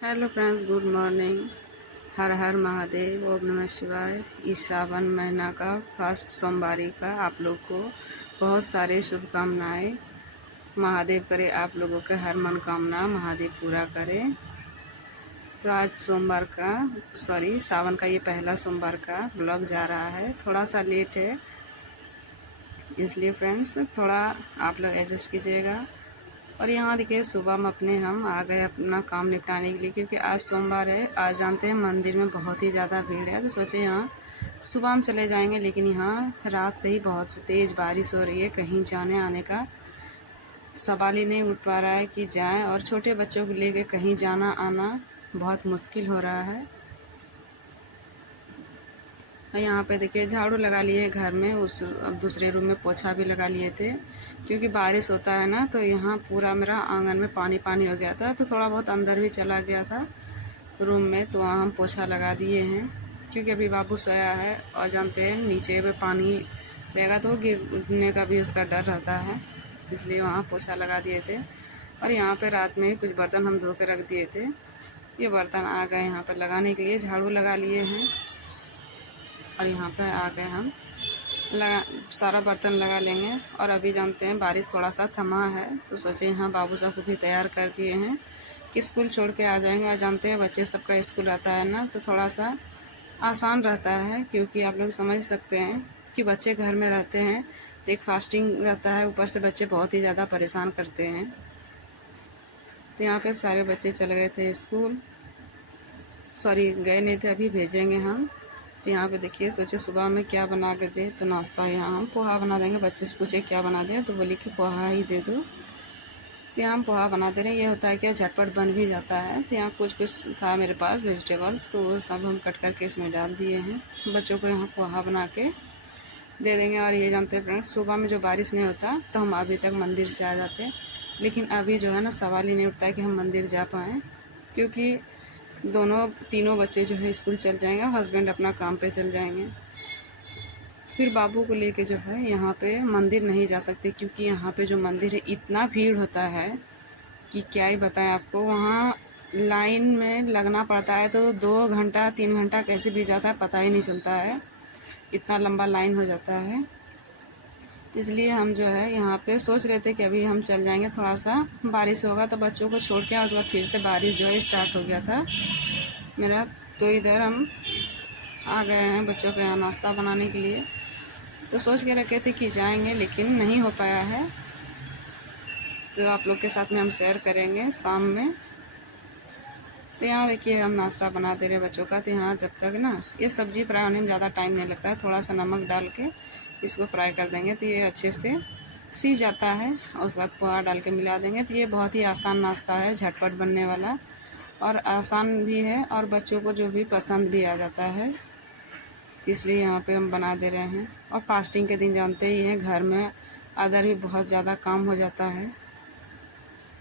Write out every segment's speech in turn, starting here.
Hello friends, good morning. हर हर महादेव, ओम नमः शिवाय। इस सावन महीना का फर्स्ट सोमवारी का आप लोग को बहुत सारे शुभकामनाएं। महादेव करे आप लोगों के हर मनोकामना महादेव पूरा करे। तो आज सोमवार का सावन का ये पहला सोमवार का ब्लॉग जा रहा है। थोड़ा सा लेट है, इसलिए फ्रेंड्स थोड़ा आप लोग एडजस्ट कीजिएगा। और यहाँ देखिए सुबह में हम आ गए अपना काम निपटाने के लिए, क्योंकि आज सोमवार है। आज जानते हैं मंदिर में बहुत ही ज़्यादा भीड़ है, तो सोचे यहाँ सुबह हम चले जाएंगे। लेकिन यहाँ रात से ही बहुत तेज़ बारिश हो रही है, कहीं जाने आने का सवाल ही नहीं उठ पा रहा है कि जाएं। और छोटे बच्चों को लेके कहीं जाना आना बहुत मुश्किल हो रहा है। यहाँ पे देखिए झाड़ू लगा लिए घर में, उस दूसरे रूम में पोछा भी लगा लिए थे, क्योंकि बारिश होता है ना, तो यहाँ पूरा मेरा आंगन में पानी पानी हो गया था। तो थोड़ा बहुत अंदर भी चला गया था रूम में, तो वहाँ हम पोछा लगा दिए हैं। क्योंकि अभी बाबू सोया है और जानते हैं नीचे में पानी रहेगा तो गिरने का भी उसका डर रहता है, इसलिए वहाँ पोछा लगा दिए थे। और यहाँ पर रात में कुछ बर्तन हम धो के रख दिए थे, ये बर्तन आ गए यहाँ पर लगाने के लिए। झाड़ू लगा लिए हैं और यहाँ पे आ गए हम सारा बर्तन लगा लेंगे। और अभी जानते हैं बारिश थोड़ा सा थमा है, तो सोचे यहाँ बाबू साहब को भी तैयार कर दिए हैं कि स्कूल छोड़ के आ जाएंगे। और जानते हैं बच्चे सबका स्कूल रहता है ना, तो थोड़ा सा आसान रहता है, क्योंकि आप लोग समझ सकते हैं कि बच्चे घर में रहते हैं तो एक फास्टिंग रहता है, ऊपर से बच्चे बहुत ही ज़्यादा परेशान करते हैं। तो यहाँ पे सारे बच्चे चले गए थे स्कूल, गए नहीं थे, अभी भेजेंगे हम। तो यहाँ पे देखिए सोचे सुबह में क्या बना के दे, तो नाश्ता यहाँ हम पोहा बना देंगे। बच्चे से पूछे क्या बना दें, तो बोली कि पोहा ही दे दो। तो यहाँ हम पोहा बना दे रहे हैं। ये होता है क्या, झटपट बन भी जाता है। तो यहाँ कुछ कुछ था मेरे पास वेजिटेबल्स, तो वो सब हम कट करके इसमें डाल दिए हैं। बच्चों को यहाँ पोहा बना के दे देंगे। और ये जानते हैं फ्रेंड्स, सुबह में जो बारिश नहीं होता तो हम अभी तक मंदिर से आ जाते हैं, लेकिन अभी जो है ना सवाल ही नहीं उठता है कि हम मंदिर जा पाएँ, क्योंकि तीनों बच्चे जो है स्कूल चल जाएंगे, हस्बैंड अपना काम पे चल जाएंगे। फिर बाबू को लेके जो है यहाँ पे मंदिर नहीं जा सकते, क्योंकि यहाँ पे जो मंदिर है इतना भीड़ होता है कि क्या ही बताएं आपको। वहाँ लाइन में लगना पड़ता है, तो 2 घंटा 3 घंटा कैसे बीत जाता है पता ही नहीं चलता है, इतना लंबा लाइन हो जाता है। तो इसलिए हम जो है यहाँ पे सोच रहे थे कि अभी हम चल जाएंगे, थोड़ा सा बारिश होगा तो बच्चों को छोड़ के, उसके बाद फिर से बारिश जो है स्टार्ट हो गया था मेरा। तो इधर हम आ गए हैं बच्चों के यहाँ नाश्ता बनाने के लिए। तो सोच के रखे थे कि जाएंगे, लेकिन नहीं हो पाया है, तो आप लोग के साथ में हम शेयर करेंगे शाम में। तो यहाँ देखिए हम नाश्ता बना दे रहे बच्चों का। तो यहाँ जब तक ना ये सब्ज़ी फ्राई होने में ज़्यादा टाइम नहीं लगता है, थोड़ा सा नमक डाल के इसको फ्राई कर देंगे तो ये अच्छे से सीज जाता है। और उसके बाद पोहा डाल के मिला देंगे। तो ये बहुत ही आसान नाश्ता है, झटपट बनने वाला और आसान भी है, और बच्चों को जो भी पसंद भी आ जाता है, तो इसलिए यहाँ पे हम बना दे रहे हैं। और फास्टिंग के दिन जानते ही हैं घर में अदर भी बहुत ज़्यादा काम हो जाता है,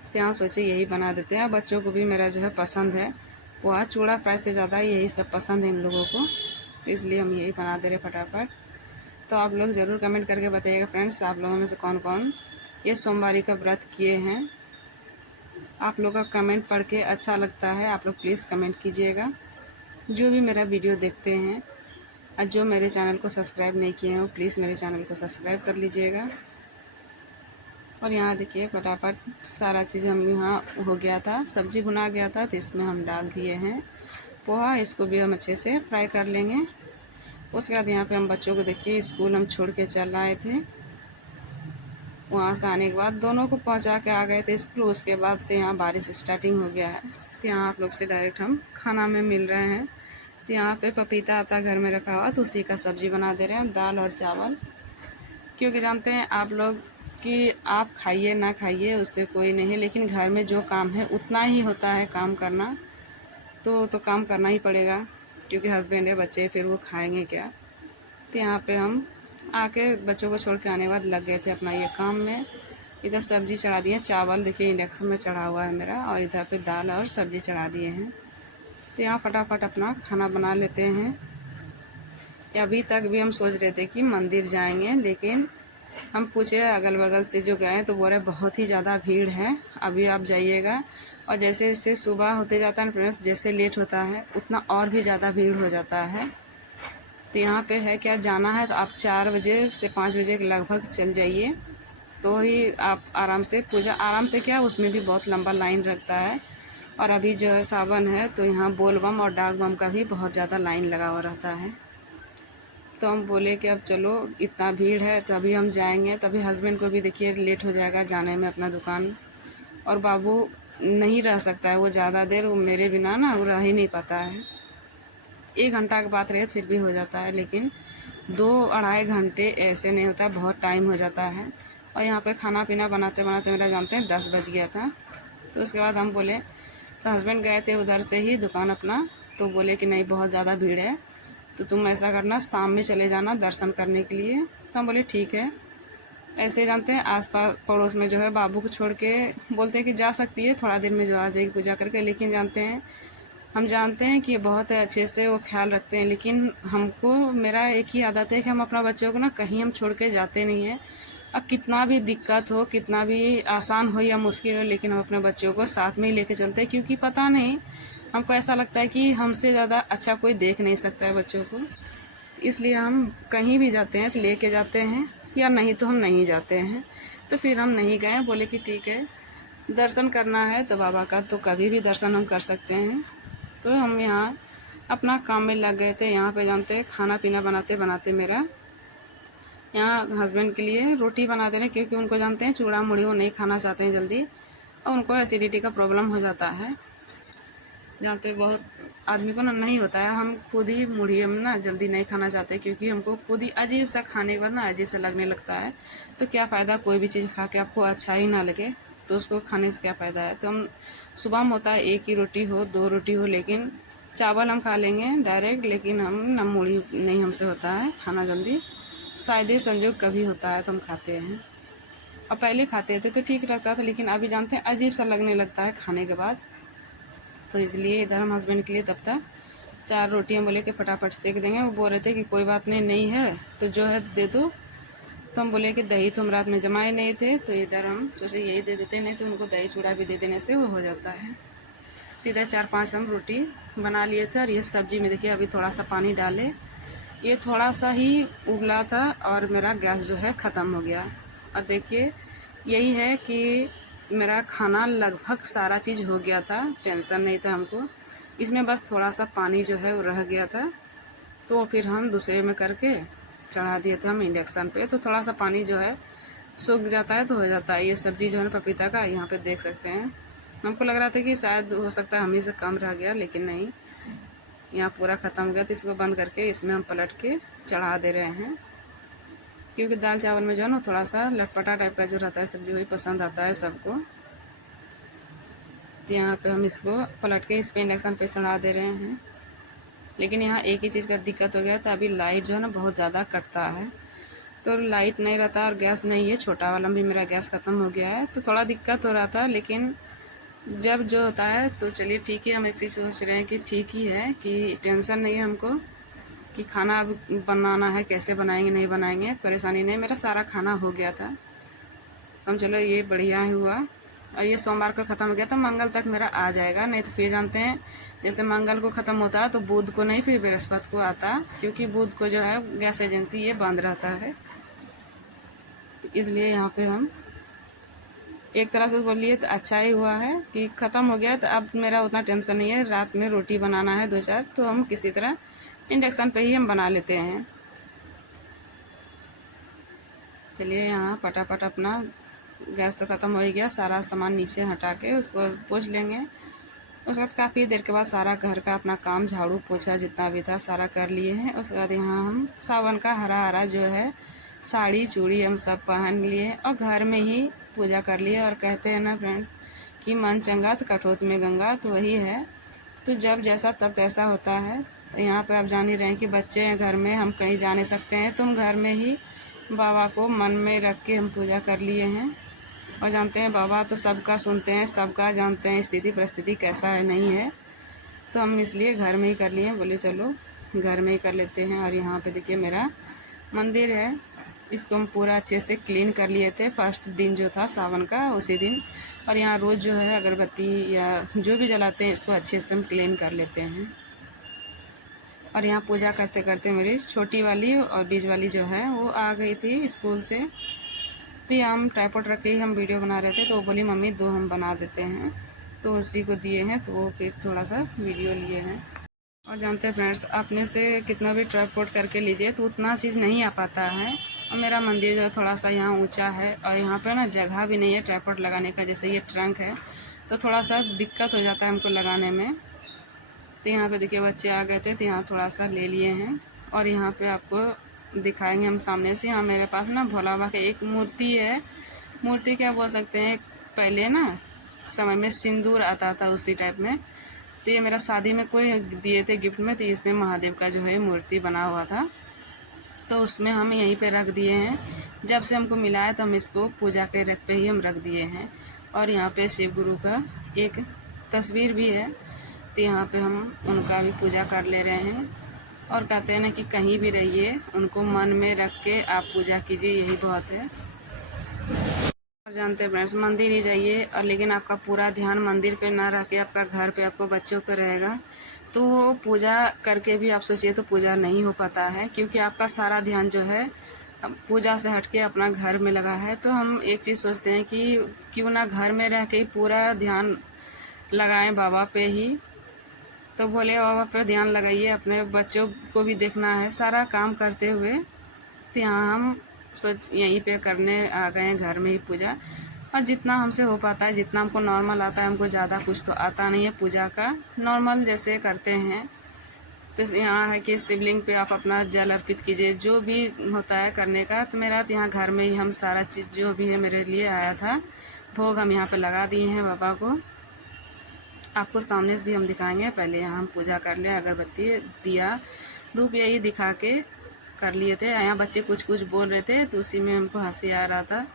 तो यहाँ सोचे यही बना देते हैं। बच्चों को भी मेरा जो है पसंद है पोहा, चूड़ा फ्राई से ज़्यादा यही सब पसंद है इन लोगों को, तो इसलिए हम यही बना दे रहे फटाफट। तो आप लोग ज़रूर कमेंट करके बताइएगा फ्रेंड्स, आप लोगों में से कौन कौन ये सोमवारी का व्रत किए हैं। आप लोग का कमेंट पढ़ के अच्छा लगता है, आप लोग प्लीज़ कमेंट कीजिएगा। जो भी मेरा वीडियो देखते हैं और जो मेरे चैनल को सब्सक्राइब नहीं किए हैं, प्लीज़ मेरे चैनल को सब्सक्राइब कर लीजिएगा। और यहाँ देखिए फटाफट सारा चीज़ हम यहाँ हो गया था, सब्ज़ी भुना गया था, तो इसमें हम डाल दिए हैं पोहा। इसको भी हम अच्छे से फ्राई कर लेंगे। उसके बाद यहाँ पे हम बच्चों को देखिए स्कूल हम छोड़ के चल आए थे। वहाँ से आने के बाद दोनों को पहुँचा के आ गए थे स्कूल। उसके बाद से यहाँ बारिश स्टार्टिंग हो गया है, तो यहाँ आप लोग से डायरेक्ट हम खाना में मिल रहे हैं। तो यहाँ पे पपीता आता घर में रखा हुआ, तो उसी का सब्ज़ी बना दे रहे हैं, दाल और चावल। क्योंकि जानते हैं आप लोग कि आप खाइए ना खाइए उससे कोई नहीं है, लेकिन घर में जो काम है उतना ही होता है काम करना, तो काम करना ही पड़ेगा, क्योंकि हस्बैंड है, बच्चे फिर वो खाएंगे क्या। तो यहाँ पे हम आके बच्चों को छोड़ के आने के बाद लग गए थे अपना ये काम में। इधर सब्ज़ी चढ़ा दिए, चावल देखिए इंडक्शन में चढ़ा हुआ है मेरा, और इधर पे दाल और सब्ज़ी चढ़ा दिए हैं। तो यहाँ फटाफट अपना खाना बना लेते हैं। अभी तक भी हम सोच रहे थे कि मंदिर जाएंगे, लेकिन हम पूछे अगल बगल से जो गए तो बोल रहे बहुत ही ज़्यादा भीड़ है, अभी आप जाइएगा। और जैसे जैसे सुबह होते जाता है फ्रेंड्स, जैसे लेट होता है उतना और भी ज़्यादा भीड़ हो जाता है। तो यहाँ पे है क्या, जाना है तो आप 4 बजे से 5 बजे के लगभग चल जाइए, तो ही आप आराम से पूजा, आराम से क्या उसमें भी बहुत लंबा लाइन लगता है। और अभी जो है सावन है तो यहाँ बोल बम और डाक बम का भी बहुत ज़्यादा लाइन लगा हुआ रहता है। तो हम बोले कि अब चलो इतना भीड़ है तो अभी हम जाएंगे। तभी हस्बैंड को भी देखिए लेट हो जाएगा जाने में अपना दुकान, और बाबू नहीं रह सकता है वो ज़्यादा देर, वो मेरे बिना ना वो रह ही नहीं पाता है। 1 घंटा की बात रहे फिर भी हो जाता है, लेकिन 2-2.5 घंटे ऐसे नहीं होता, बहुत टाइम हो जाता है। और यहाँ पे खाना पीना बनाते बनाते मेरा जानते हैं 10 बज गया था। तो उसके बाद हम बोले, तो हस्बैंड गए थे उधर से ही दुकान अपना, तो बोले कि नहीं बहुत ज़्यादा भीड़ है तो तुम ऐसा करना शाम में चले जाना दर्शन करने के लिए। तो हम बोले ठीक है। ऐसे जानते हैं आसपास पड़ोस में जो है बाबू को छोड़ के बोलते हैं कि जा सकती है, थोड़ा देर में जो आ जाएगी पूजा करके। लेकिन जानते हैं, हम जानते हैं कि बहुत अच्छे से वो ख्याल रखते हैं, लेकिन हमको मेरा एक ही आदत है कि हम अपना बच्चों को ना कहीं हम छोड़ के जाते नहीं हैं। अब कितना भी दिक्कत हो, कितना भी आसान हो या मुश्किल हो, लेकिन हम अपने बच्चों को साथ में ही लेके चलते हैं, क्योंकि पता नहीं हमको ऐसा लगता है कि हमसे ज़्यादा अच्छा कोई देख नहीं सकता है बच्चों को। इसलिए हम कहीं भी जाते हैं तो लेके जाते हैं, या नहीं तो हम नहीं जाते हैं। तो फिर हम नहीं गए, बोले कि ठीक है दर्शन करना है तो बाबा का तो कभी भी दर्शन हम कर सकते हैं। तो हम यहाँ अपना काम में लग गए थे। यहाँ पे जानते हैं खाना पीना बनाते बनाते मेरा यहाँ हस्बैंड के लिए रोटी बना दे रहे, क्योंकि उनको जानते हैं चूड़ा मुड़ी वो नहीं खाना चाहते हैं जल्दी, और उनको एसिडिटी का प्रॉब्लम हो जाता है। जानते बहुत आदमी को ना नहीं होता है, हम खुद ही मुड़ी हम ना जल्दी नहीं खाना चाहते, क्योंकि हमको खुद ही अजीब सा खाने के बाद ना अजीब सा लगने लगता है। तो क्या फ़ायदा कोई भी चीज़ खा के आपको अच्छा ही ना लगे, तो उसको खाने से क्या फ़ायदा है। तो हम सुबह में होता है 1 ही रोटी हो 2 रोटी हो, लेकिन चावल हम खा लेंगे डायरेक्ट, लेकिन हम ना मुड़ी नहीं हमसे होता है खाना जल्दी। शायद ही संजोग कभी होता है तो हम खाते हैं। और पहले खाते थे तो ठीक रहता था, लेकिन अभी जानते हैं अजीब सा लगने लगता है खाने के बाद। तो इसलिए इधर हम हस्बैंड के लिए तब तक 4 रोटियां बोले कि फटाफट सेक देंगे। वो बोल रहे थे कि कोई बात नहीं है तो जो है दे दो। तो हम बोले कि दही तो हम रात में जमाए नहीं थे, तो इधर हम सोचे यही दे देते, नहीं तो उनको दही चूड़ा भी दे देने से वो हो जाता है। तो इधर 4-5 हम रोटी बना लिए थे। और ये सब्जी में देखिए अभी थोड़ा सा पानी डाले, ये थोड़ा सा ही उबला था और मेरा गैस जो है ख़त्म हो गया। और देखिए यही है कि मेरा खाना लगभग सारा चीज़ हो गया था, टेंशन नहीं था हमको। इसमें बस थोड़ा सा पानी जो है वो रह गया था, तो फिर हम दूसरे में करके चढ़ा दिए थे हम इंडक्शन पे। तो थोड़ा सा पानी जो है सूख जाता है तो हो जाता है। ये सब्ज़ी जो है पपीता का यहाँ पे देख सकते हैं, हमको लग रहा था कि शायद हो सकता है हम ही से कम रह गया, लेकिन नहीं, यहाँ पूरा ख़त्म हो गया। तो इसको बंद करके इसमें हम पलट के चढ़ा दे रहे हैं, क्योंकि दाल चावल में जो है ना थोड़ा सा लटपटा टाइप का जो रहता है सब्ज़ी वही पसंद आता है सबको। तो यहाँ पे हम इसको पलट के इस पे इंडक्शन पे चढ़ा दे रहे हैं। लेकिन यहाँ एक ही चीज़ का दिक्कत हो गया था, अभी लाइट जो है ना बहुत ज़्यादा कटता है, तो लाइट नहीं रहता और गैस नहीं है, छोटा वाला भी मेरा गैस ख़त्म हो गया है, तो थोड़ा दिक्कत हो रहा था। लेकिन जब जो होता है तो चलिए ठीक है, हम एक चीज़ सोच रहे हैं कि ठीक ही है, कि टेंशन नहीं है हमको कि खाना अब बनाना है, कैसे बनाएंगे नहीं बनाएंगे, परेशानी नहीं, मेरा सारा खाना हो गया था। हम चलो ये बढ़िया ही हुआ। और ये सोमवार को ख़त्म हो गया तो मंगल तक मेरा आ जाएगा, नहीं तो फिर जानते हैं जैसे मंगल को ख़त्म होता है तो बुध को नहीं फिर बृहस्पति को आता, क्योंकि बुध को जो है गैस एजेंसी ये बंद रहता है। तो इसलिए यहाँ पे हम एक तरह से बोलिए तो अच्छा ही हुआ है कि ख़त्म हो गया। तो अब मेरा उतना टेंशन नहीं है, रात में रोटी बनाना है 2-4 तो हम किसी तरह इंडक्शन पे ही हम बना लेते हैं। चलिए यहाँ फटाफट अपना गैस तो ख़त्म हो ही गया, सारा सामान नीचे हटा के उसको पोंछ लेंगे। उसके बाद काफ़ी देर के बाद सारा घर का अपना काम झाड़ू पोछा जितना भी था सारा कर लिए हैं। उसके बाद यहाँ हम सावन का हरा हरा जो है साड़ी चूड़ी हम सब पहन लिए और घर में ही पूजा कर लिए। और कहते हैं ना फ्रेंड्स कि मन चंगा तो कठोत में गंगा, तो वही है। तो जब जैसा तब तैसा होता है। तो यहाँ पे आप जान ही रहे हैं कि बच्चे हैं घर में, हम कहीं जा नहीं सकते हैं, तो हम घर में ही बाबा को मन में रख के हम पूजा कर लिए हैं। और जानते हैं बाबा तो सबका सुनते हैं, सबका जानते हैं स्थिति परिस्थिति कैसा है नहीं है, तो हम इसलिए घर में ही कर लिए। बोले चलो घर में ही कर लेते हैं। और यहाँ पे देखिए मेरा मंदिर है, इसको हम पूरा अच्छे से क्लीन कर लिए थे फर्स्ट दिन जो था सावन का उसी दिन। और यहाँ रोज़ जो है अगरबत्ती या जो भी जलाते हैं इसको अच्छे से हम क्लीन कर लेते हैं। और यहाँ पूजा करते करते मेरी छोटी वाली और बीच वाली जो है वो आ गई थी स्कूल से। तो यहाँ हम ट्राइपॉड रख के ही हम वीडियो बना रहे थे, तो वो बोली मम्मी 2 हम बना देते हैं, तो उसी को दिए हैं, तो वो फिर थोड़ा सा वीडियो लिए हैं। और जानते हैं फ्रेंड्स, अपने से कितना भी ट्राइपॉड करके लीजिए तो उतना चीज़ नहीं आ पाता है। और मेरा मंदिर जो है थोड़ा सा यहाँ ऊंचा है और यहाँ पे ना जगह भी नहीं है ट्राइपॉड लगाने का, जैसे ये ट्रंक है तो थोड़ा सा दिक्कत हो जाता है हमको लगाने में। तो यहाँ पे देखिए बच्चे आ गए थे तो यहाँ थोड़ा सा ले लिए हैं। और यहाँ पे आपको दिखाएंगे हम सामने से। यहाँ मेरे पास ना भोला बाबा की एक मूर्ति है, मूर्ति क्या बोल सकते हैं, पहले ना समय में सिंदूर आता था उसी टाइप में। तो ये मेरा शादी में कोई दिए थे गिफ्ट में, तो इसमें महादेव का जो है मूर्ति बना हुआ था, तो उसमें हम यहीं पे रख दिए हैं। जब से हमको मिला है तो हम इसको पूजा के रख पे ही हम रख दिए हैं। और यहाँ पे शिव गुरु का एक तस्वीर भी है, तो यहाँ पे हम उनका भी पूजा कर ले रहे हैं। और कहते हैं ना कि कहीं भी रहिए उनको मन में रख के आप पूजा कीजिए, यही बहुत है। और जानते हैं फ्रेंड्स, मंदिर ही जाइए और लेकिन आपका पूरा ध्यान मंदिर पे ना रह के आपका घर पे, आपको बच्चों पे रहेगा, तो पूजा करके भी आप सोचिए तो पूजा नहीं हो पाता है, क्योंकि आपका सारा ध्यान जो है पूजा से हटके अपना घर में लगा है। तो हम एक चीज़ सोचते हैं कि क्यों ना घर में रह के ही पूरा ध्यान लगाएं बाबा पे ही। तो भोले बाबा पे ध्यान लगाइए, अपने बच्चों को भी देखना है सारा काम करते हुए। तो यहाँ हम सोच यहीं पे करने आ गए हैं घर में ही पूजा। और जितना हमसे हो पाता है, जितना हमको नॉर्मल आता है, हमको ज़्यादा कुछ तो आता नहीं है पूजा का, नॉर्मल जैसे करते हैं। तो यहाँ है कि शिवलिंग पे आप अपना जल अर्पित कीजिए, जो भी होता है करने का। तो मेरा तो यहाँ घर में ही हम सारा चीज़ जो भी है मेरे लिए आया था भोग हम यहाँ पे लगा दिए हैं बाबा को। आपको सामने से भी हम दिखाएंगे। पहले यहाँ हम पूजा कर ले, अगरबत्ती दिया धूप यही दिखा के कर लिए थे। यहाँ बच्चे कुछ कुछ बोल रहे थे तो उसी में हमको हंसी आ रहा था।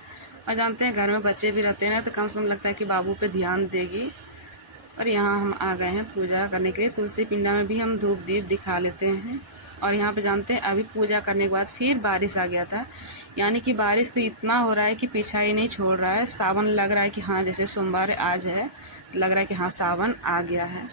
और जानते हैं घर में बच्चे भी रहते हैं तो कम से कम लगता है कि बाबू पे ध्यान देगी। और यहाँ हम आ गए हैं पूजा करने के लिए। तुलसी पिंडा में भी हम धूप दीप दिखा लेते हैं। और यहाँ पे जानते हैं अभी पूजा करने के बाद फिर बारिश आ गया था, यानी कि बारिश तो इतना हो रहा है कि पीछा ही नहीं छोड़ रहा है। सावन लग रहा है कि हाँ, जैसे सोमवार आज है, लग रहा है कि हाँ सावन आ गया है।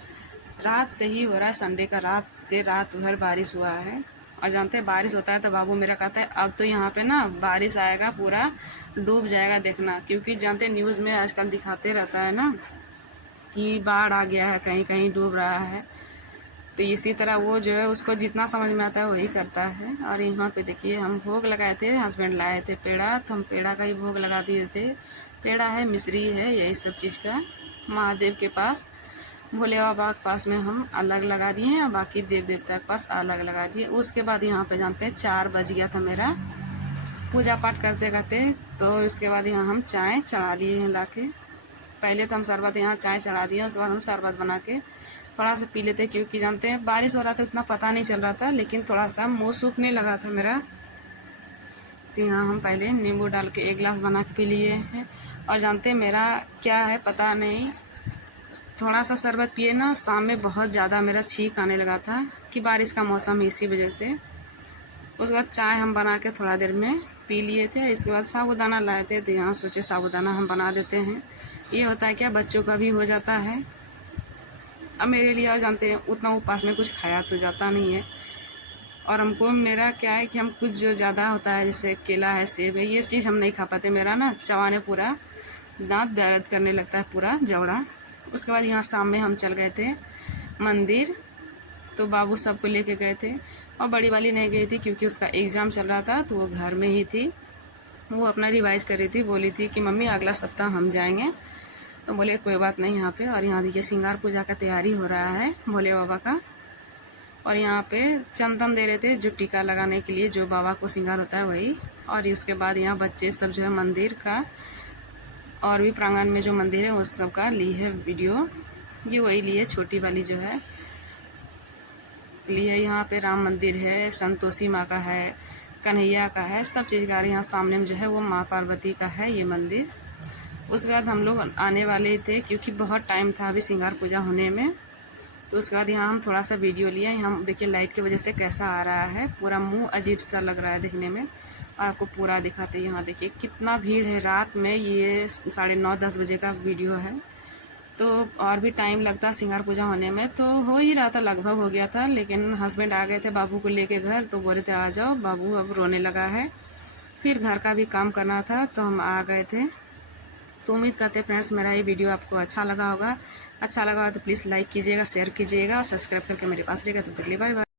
रात से ही हो रहा है, संडे का रात से रात भर बारिश हुआ है। और जानते हैं बारिश होता है तो बाबू मेरा कहता है अब तो यहाँ पे ना बारिश आएगा, पूरा डूब जाएगा देखना, क्योंकि जानते हैं न्यूज़ में आजकल दिखाते रहता है ना कि बाढ़ आ गया है, कहीं कहीं डूब रहा है। तो इसी तरह वो जो है उसको जितना समझ में आता है वही करता है। और यहाँ पे देखिए हम भोग लगाए थे, हस्बैंड लाए थे पेड़ा, तो हम पेड़ा का ही भोग लगा दिए थे। पेड़ा है, मिश्री है, यही सब चीज़ का महादेव के पास, भोले बाबा के पास में हम अलग लगा दिए हैं और बाकी देव देवता के पास अलग लगा दिए। उसके बाद यहाँ पे जानते हैं 4 बज गया था मेरा पूजा पाठ करते करते। तो उसके बाद यहाँ हम चाय चढ़ा लिए हैं लाके। पहले तो हम शरबत यहाँ चाय चढ़ा दिए, उसके बाद हम शरबत बना के थोड़ा सा पी लेते, क्योंकि जानते हैं बारिश हो रहा था, उतना पता नहीं चल रहा था, लेकिन थोड़ा सा मुँह सूखने लगा था मेरा। तो यहाँ हम पहले नींबू डाल के 1 गिलास बना के पी लिए हैं। और जानते हैं मेरा क्या है पता नहीं, थोड़ा सा शरबत पिए ना शाम में बहुत ज़्यादा मेरा छींक आने लगा था कि बारिश का मौसम है, इसी वजह से। उसके बाद चाय हम बना के थोड़ा देर में पी लिए थे। इसके बाद साबूदाना लाए थे, तो यहाँ सोचे साबूदाना हम बना देते हैं। ये होता है क्या, बच्चों का भी हो जाता है, अब मेरे लिए। और जानते हैं उतना उपवास में कुछ खाया तो जाता नहीं है। और हमको मेरा क्या है कि हम कुछ जो ज़्यादा होता है, जैसे केला है, सेब है, ये चीज़ हम नहीं खा पाते। मेरा ना चबाने पूरा दांत दर्द करने लगता है, पूरा जबड़ा। उसके बाद यहाँ शाम में हम चल गए थे मंदिर, तो बाबू सबको लेके गए थे। और बड़ी वाली नहीं गई थी क्योंकि उसका एग्ज़ाम चल रहा था, तो वो घर में ही थी, वो अपना रिवाइज कर रही थी। बोली थी कि मम्मी अगला सप्ताह हम जाएंगे, तो बोले कोई बात नहीं यहाँ पे। और यहाँ देखिए श्रृंगार पूजा का तैयारी हो रहा है भोले बाबा का। और यहाँ पे चंदन दे रहे थे जो टीका लगाने के लिए, जो बाबा को श्रृंगार होता है वही। और इसके बाद यहाँ बच्चे सब जो है मंदिर का और भी प्रांगण में जो मंदिर है उस सब का ली है वीडियो, ये वही ली है, छोटी वाली जो है ली है। यहाँ पे राम मंदिर है, संतोषी माँ का है, कन्हैया का है, सब चीज़ का। यहाँ सामने में जो है वो माँ पार्वती का है ये मंदिर। उसके बाद हम लोग आने वाले थे क्योंकि बहुत टाइम था अभी श्रृंगार पूजा होने में। तो उसके बाद यहाँ हम थोड़ा सा वीडियो लिया। यहाँ देखिए लाइट की वजह से कैसा आ रहा है, पूरा मुंह अजीब सा लग रहा है दिखने में। आपको पूरा दिखाते हैं। यहाँ देखिए कितना भीड़ है रात में, ये 9:30-10 बजे का वीडियो है। तो और भी टाइम लगता श्रृंगार पूजा होने में, तो हो ही रहा था, लगभग हो गया था। लेकिन हस्बैंड आ गए थे बाबू को लेके घर, तो बोले थे आ जाओ, बाबू अब रोने लगा है। फिर घर का भी काम करना था तो हम आ गए थे। तो उम्मीद करते हैं फ्रेंड्स मेरा ये वीडियो आपको अच्छा लगा होगा। अच्छा लगा तो प्लीज़ लाइक कीजिएगा, शेयर कीजिएगा, सब्सक्राइब करके मेरे पास रहेगा। तब तक के लिए बाय बाय।